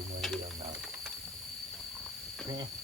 思えるようになるね。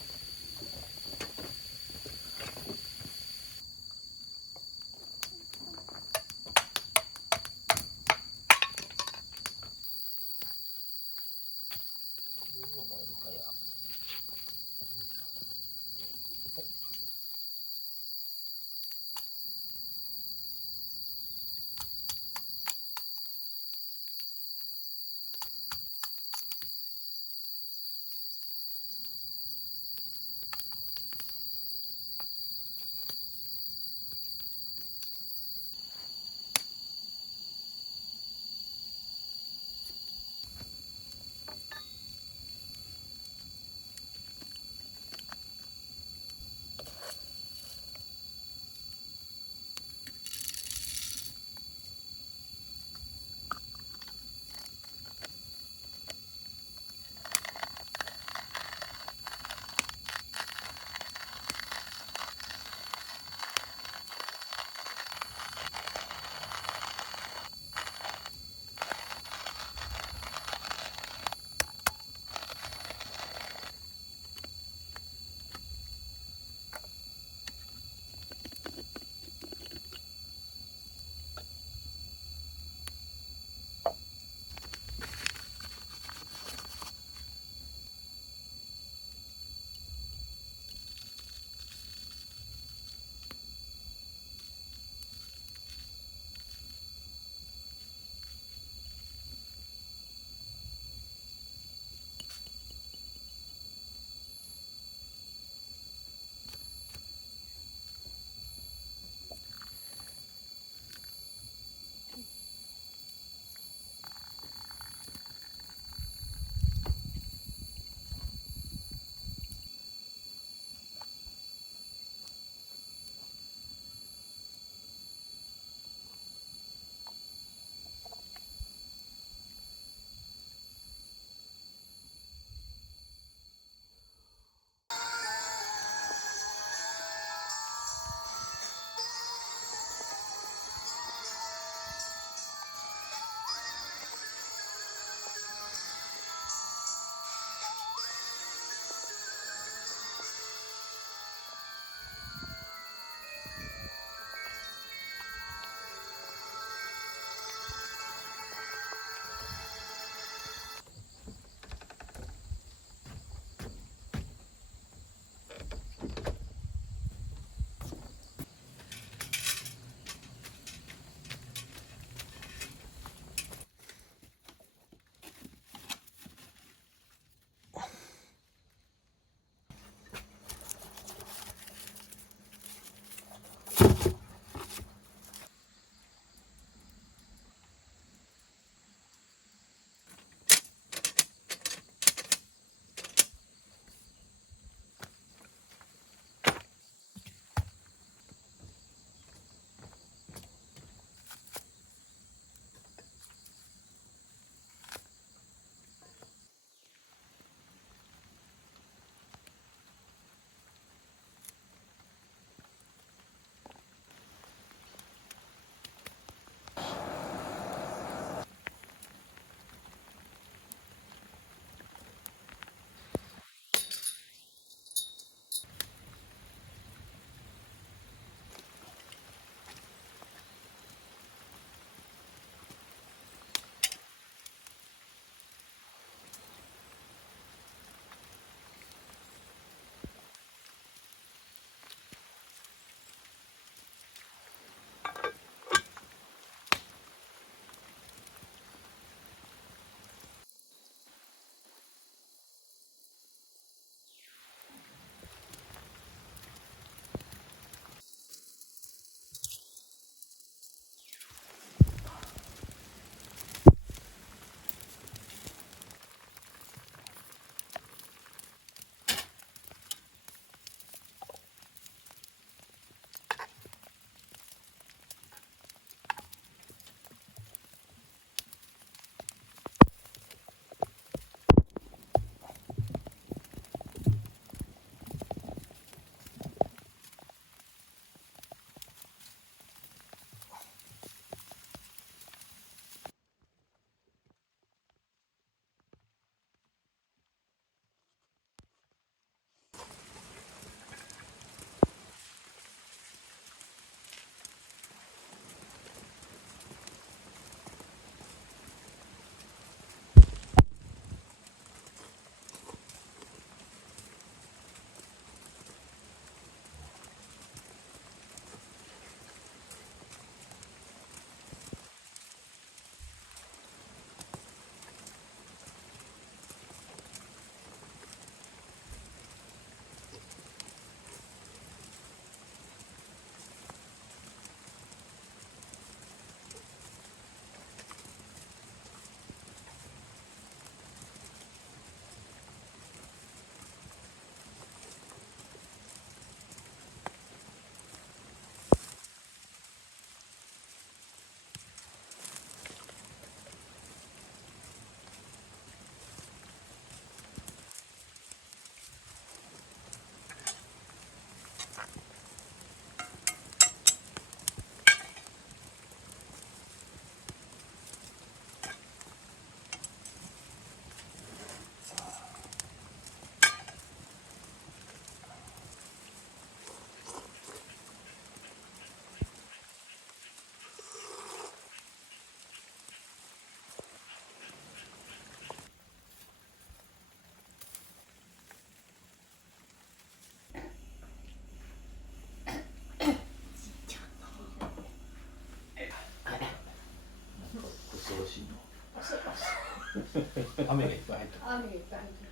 雨がいっぱい入って雨がいっぱい入って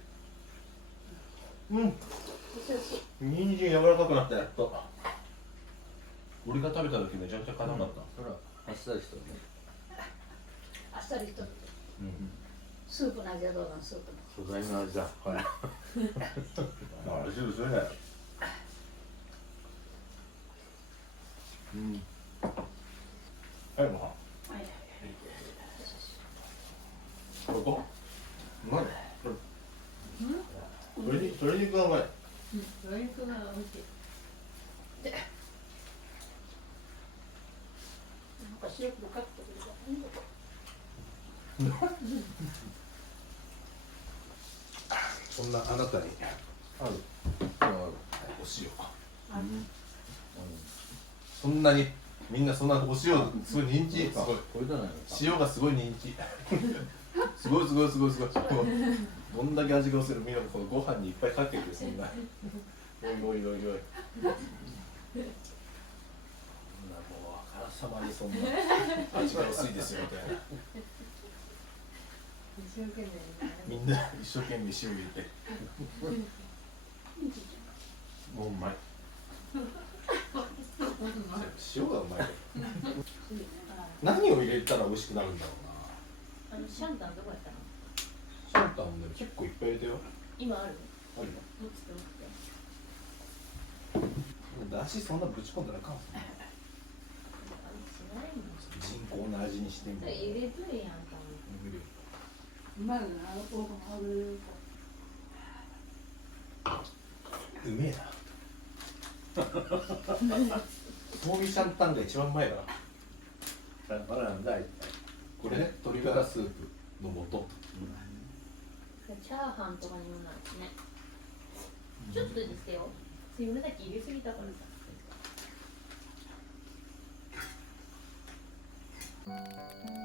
る。る。そうそう。人参柔らかくなったやっと。俺が食べた時めちゃくちゃ辛かった。そらあっさりしたね。あっさりとって。うん。スープの味はどうなん？スープの。素材の味だ。これ。あ、味薄いね。うん。はい、ご飯。はいはいはい。ここ。うまい。うん。鶏肉がうまい。鶏肉が美味しい。で、なんか塩分かってくるから。そんなあなたにある。お塩。あ、そんなにみんなそんなお塩すごい人気。すごい。これじゃないのか。塩がすごい人気。すごいすごいすごいすごい。どんだけ味が薄いのみんなこのご飯にいっぱいかけてそんな。おいおいおいおい。そんなもうあからさまにそんな味が薄いですよみたいな。一生懸命ね。みんな一生懸命塩入れて。もううまい。塩がうまい。何を入れたら美味しくなるんだろうな。シャンタンどこやったの？シャンタンもね結構いっぱい入れたよ。今ある？あるよ。持って持って。だしそんなぶち込んだらあかん。しないもん。人工の味にしてみたいな。入れとるやんか。うまいな、ご飯ある。うめえな。ソーミシャンタンが一番うまいから。バナナ大体。これね、鶏ガラスープの素。チャーハンとかにもなるしね。ちょっとですよ。水分だけ入れすぎたからさ。